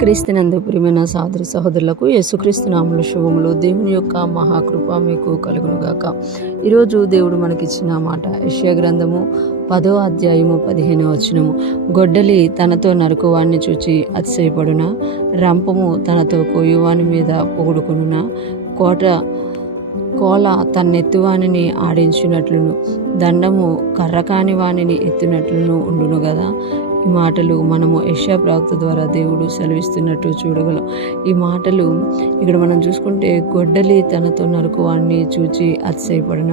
క్రీస్తునందు ప్రియమైన సహోదరి సహోదరులకు యేసుక్రీస్తు నామములో శుభములు. దేవుని యొక్క మహాకృప మీకు కలుగునుగాక. ఈరోజు దేవుడు మనకిచ్చిన మాట యెషయా గ్రంథము 10వ అధ్యాయము 15వ వచనము. గొడ్డలి తనతో నరుకువాన్ని చూచి అతిశయపడునా, రంపము తనతో కోయువాని మీద పొగుడుకునునా, కోల తన్నెత్తువానిని ఆడించినట్లును, దండము కర్రకాని వానిని ఎత్తినట్లును ఉండును కదా. ఈ మాటలు మనము యెషయా ప్రవక్త ద్వారా దేవుడు సెలవిస్తున్నట్టు చూడగలం. ఈ మాటలు ఇక్కడ మనం చూసుకుంటే గొడ్డలి తనతో నరుకువాన్ని చూచి అతిశయపడిన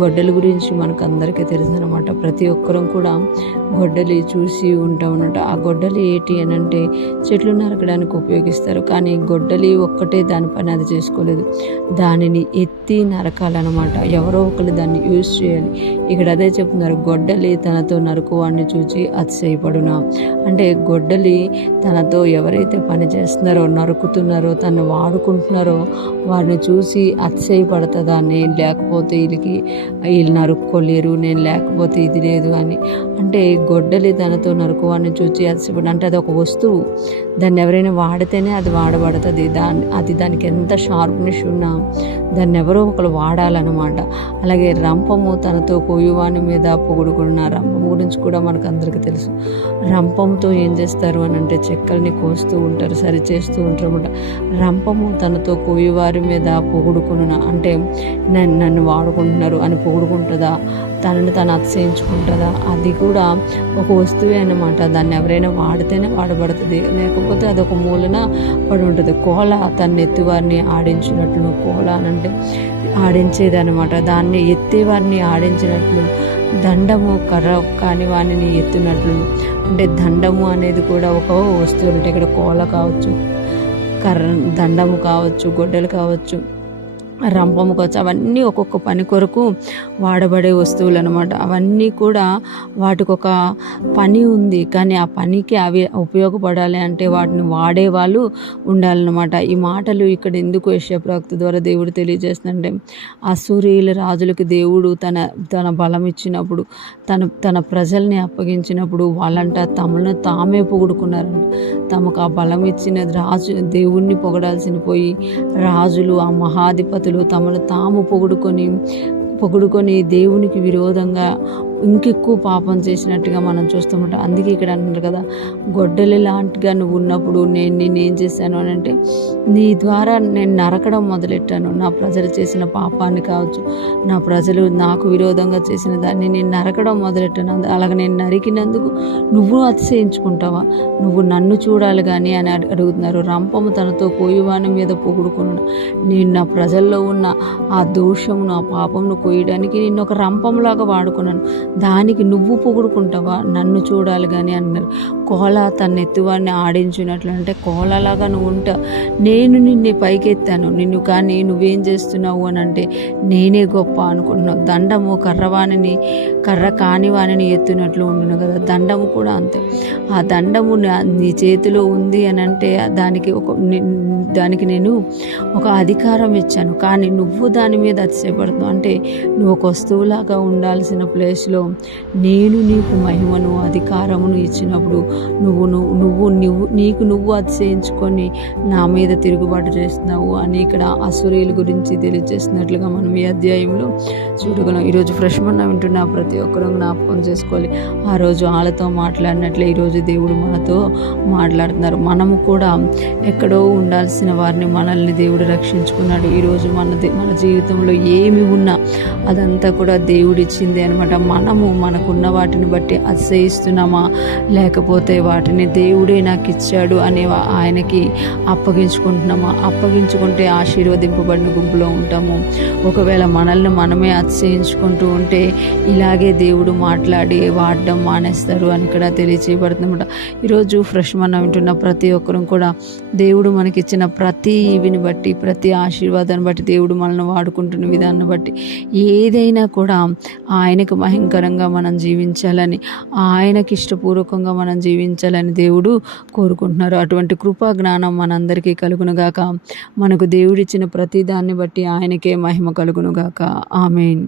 గొడ్డలి గురించి మనకు అందరికీ తెలుసు అనమాట. ప్రతి ఒక్కరం కూడా గొడ్డలి చూసి ఉంటామన్నమాట. ఆ గొడ్డలి ఏంటి అని అంటే చెట్లు నరకడానికి ఉపయోగిస్తారు, కానీ గొడ్డలి ఒక్కటే దాని పని అది చేసుకోలేదు, దానిని ఎత్తి నరకాలన్నమాట. ఎవరో ఒకరు దాన్ని యూజ్ చేయాలి. ఇక్కడ అదే చెప్తున్నారు, గొడ్డలి తనతో నరుకువాన్ని చూచి అతిశయపడును. అంటే గొడ్డలి తనతో ఎవరైతే పని చేస్తున్నారో, నరుకుతున్నారో, తను వాడుకుంటున్నారో వారిని చూసి అతిశయపడుతుందాన్ని, లేకపోతే వీళ్ళు నరుక్కోలేరు, నేను లేకపోతే ఇది లేదు అని. అంటే గొడ్డలి తనతో నరుకువాన్ని చూసి అతిశయపడి, అంటే అది ఒక వస్తువు, దాన్ని ఎవరైనా వాడితేనే అది వాడబడుతుంది. దానికి ఎంత షార్ప్నెస్ ఉన్నా దాన్ని ఎవరో ఒకరు వాడాలన్నమాట. అలాగే రంపము తనతో కోయువాని మీద పొగుడుకున్న రంపం గురించి కూడా మనకు అందరికీ తెలుసు. రంపంతో ఏం చేస్తారు అని అంటే చెక్కల్ని కోస్తూ ఉంటారు, సరి చేస్తూ ఉంటారు అన్నమాట. రంపము తనతో కోయువారి మీద పొగుడుకున్న అంటే నన్ను వాడుకుంటున్నారు అని పొగుడుకుంటుందా, తనని తను అతిశయించుకుంటుందా, అది కూడా ఒక వస్తువే అన్నమాట. దాన్ని ఎవరైనా వాడితేనే వాడబడుతుంది, లేకపోతే అదొక మూలన పడి ఉంటుంది. కోల తన ఎత్తివారిని ఆడించినట్లు, కోల అని అంటే ఆడించేది అనమాట, దాన్ని ఎత్తేవారిని ఆడించినట్లు, దండము కర్ర కాని వాణిని ఎత్తినట్లు. అంటే దండము అనేది కూడా ఒక వస్తువు. అంటే ఇక్కడ కోల కావచ్చు, దండము కావచ్చు, గొడ్డలు కావచ్చు, రంపము కావచ్చు, అవన్నీ ఒక్కొక్క పని కొరకు వాడబడే వస్తువులు అనమాట. అవన్నీ కూడా వాటికి ఒక పని ఉంది, కానీ ఆ పనికి అవి ఉపయోగపడాలి అంటే వాటిని వాడేవాళ్ళు ఉండాలన్నమాట. ఈ మాటలు ఇక్కడ ఎందుకు యెషయా ప్రవక్త ద్వారా దేవుడు తెలియజేస్తుందంటే, అశ్షూరీయుల రాజులకి దేవుడు తన బలం ఇచ్చినప్పుడు, తన ప్రజల్ని అప్పగించినప్పుడు వాళ్ళంట తమను తామే పొగుడుకున్నారంట. తమకు ఆ బలం ఇచ్చిన రాజు దేవుణ్ణి పొగడాల్సిన పోయి రాజులు, ఆ మహాధిపతులు తమను తాము పొగుడుకొని దేవునికి విరోధంగా ఇంకెక్కువ పాపం చేసినట్టుగా మనం చూస్తామంట. అందుకే ఇక్కడ అంటున్నారు కదా, గొడ్డలి లాంటిగా నువ్వు ఉన్నప్పుడు నేనేం చేశాను అని అంటే, నీ ద్వారా నేను నరకడం మొదలెట్టాను. నా ప్రజలు చేసిన పాపాన్ని కావచ్చు, నా ప్రజలు నాకు విరోధంగా చేసిన దాన్ని నేను నరకడం మొదలెట్టాను. అలాగే నేను నరికినందుకు నువ్వు అతిశయించుకుంటావా, నువ్వు నన్ను చూడాలి కానీ అని అడుగుతున్నారు. రంపము తనతో కోయువాని మీద పొగుడుకున్నాను. నేను నా ప్రజల్లో ఉన్న ఆ దోషమును, ఆ పాపమును కోయడానికి నిన్ను ఒక రంపంలాగా వాడుకున్నాను, దానికి నువ్వు పొగుడుకుంటావా, నన్ను చూడాలి కానీ అన్నారు. కోల తన ఎత్తువాడిని ఆడించినట్లు, అంటే కోలలాగా నువ్వు ఉంటావు, నేను నిన్ను పైకెత్తాను నిన్ను, కానీ నువ్వేం చేస్తున్నావు అని అంటే నేనే గొప్ప అనుకుంటున్నావు. దండము కర్ర కాని వానిని ఎత్తినట్లు ఉండును కదా. దండము కూడా అంతే. ఆ దండము నీ చేతిలో ఉంది అని అంటే దానికి నేను ఒక అధికారం ఇచ్చాను, కానీ నువ్వు దాని మీద అతిశయపడుతున్నావు. అంటే నువ్వు ఒక వస్తువులాగా ఉండాల్సిన ప్లేస్లో నేను నీకు మహిమను, అధికారమును ఇచ్చినప్పుడు నువ్వు అతిశయించుకొని నా మీద తిరుగుబాటు చేస్తున్నావు అని ఇక్కడ అశ్షూరీయుల గురించి తెలియజేస్తున్నట్లుగా మనం ఈ అధ్యాయంలో చూడగలం. ఈరోజు ఫ్రెష్ మన్నా వింటున్న ప్రతి ఒక్కరూ జ్ఞాపకం చేసుకోవాలి, ఆ రోజు వాళ్ళతో మాట్లాడినట్లే ఈరోజు దేవుడు మనతో మాట్లాడుతున్నారు. మనము కూడా ఎక్కడో ఉండాల్సిన వారిని మనల్ని దేవుడు రక్షించుకున్నాడు. ఈరోజు మన జీవితంలో ఏమి ఉన్నా అదంతా కూడా దేవుడిచ్చింది అనమాట. మనకున్న వాటిని బట్టి అతిశయిస్తున్నామా, లేకపోతే వాటిని దేవుడే నాకు ఇచ్చాడు అనే ఆయనకి అప్పగించుకుంటున్నామా? అప్పగించుకుంటే ఆశీర్వదింపబడిన గుంపులో ఉంటాము. ఒకవేళ మనల్ని మనమే అతిశయించుకుంటూ ఉంటే ఇలాగే దేవుడు వాడడం మానేస్తారు అని ఇక్కడ తెలియచేయబడుతుందన్నమాట. ఈరోజు ఫ్రెష్ మనం వింటున్న ప్రతి ఒక్కరూ కూడా దేవుడు మనకిచ్చిన ప్రతి ఇవిని బట్టి, ప్రతి ఆశీర్వాదాన్ని బట్టి, దేవుడు మనల్ని వాడుకుంటున్న విధానాన్ని బట్టి ఏదైనా కూడా ఆయనకు భయంకరంగా మనం జీవించాలని, ఆయనకి ఇష్టపూర్వకంగా మనం జీవించాలని దేవుడు కోరుకుంటున్నారు. అటువంటి కృపా జ్ఞానం మనందరికీ కలుగునుగాక. మనకు దేవుడిచ్చిన ప్రతి దాన్ని బట్టి ఆయనకే మహిమ కలుగునుగాక. ఆమేన్.